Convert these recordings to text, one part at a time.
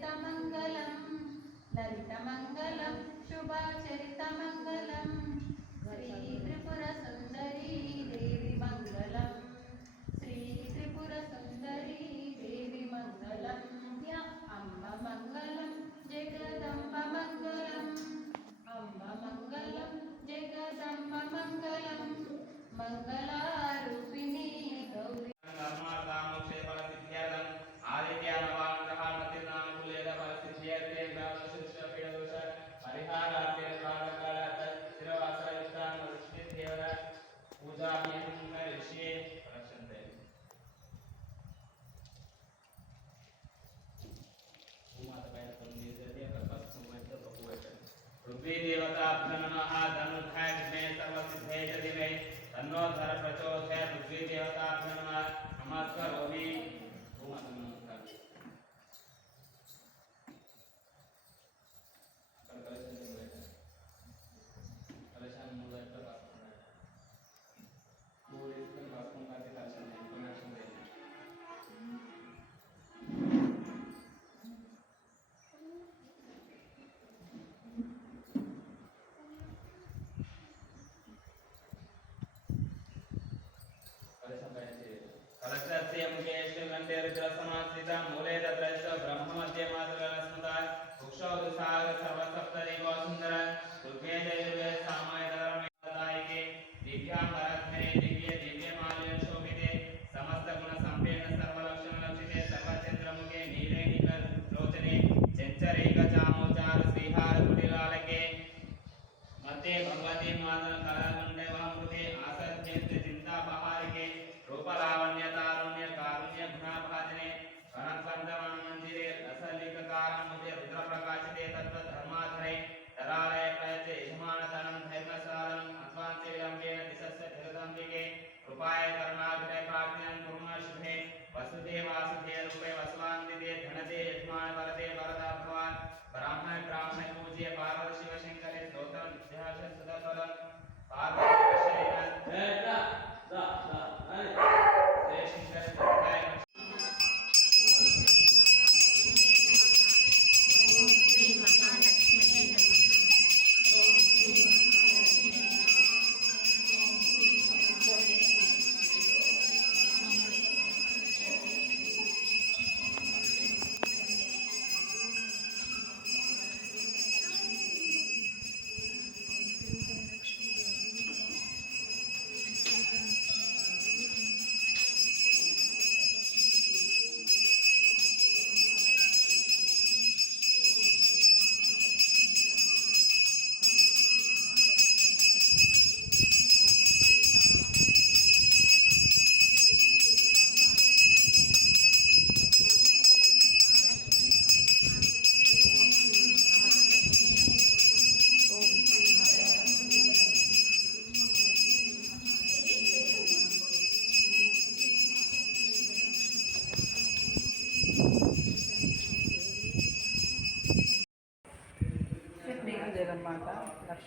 లలితమంగళం లలితమంగళం శుభచరితమంగళం శ్రీ త్రిపుర సుందరీ దేవి మంగళం శ్రీ త్రిపుర సుందరీ దేవి మంగళం అమ్మ మంగళం జగదంబ మంగళం అమ్మ మంగళం జగదంబ మంగళం మంగళ पृथ्वीदेवताभ्यमनः धनुर्धाय विद्मे सर्वसिद्धेश दिवे तन्नोद्धर प्रचोदय पृथ्वीदेवताभ्यमनः नमस्करोमि। necesitamos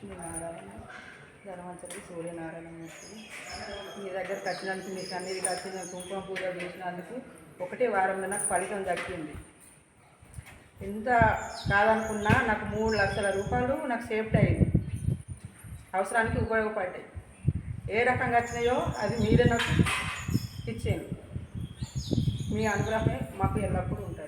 లక్ష్మీనారాయణ ధనవంతరి సూర్యనారాయణ మూర్తి. మీ దగ్గర వచ్చినందుకు మీ సన్నిధికి వచ్చిన కుంకుమ పూజ చేసినందుకు ఒకటే వారంలో నాకు ఫలితం దక్కింది. ఎంత కాదనుకున్నా నాకు మూడు లక్షల రూపాయలు నాకు సేఫ్టీ అయింది. అవసరానికి ఉపయోగపడ్డాయి. ఏ రకంగా వచ్చినాయో అది మీరే నాకు ఇచ్చేయండి. మీ అనుగ్రహమే మాకు ఎల్లప్పుడూ ఉంటుంది.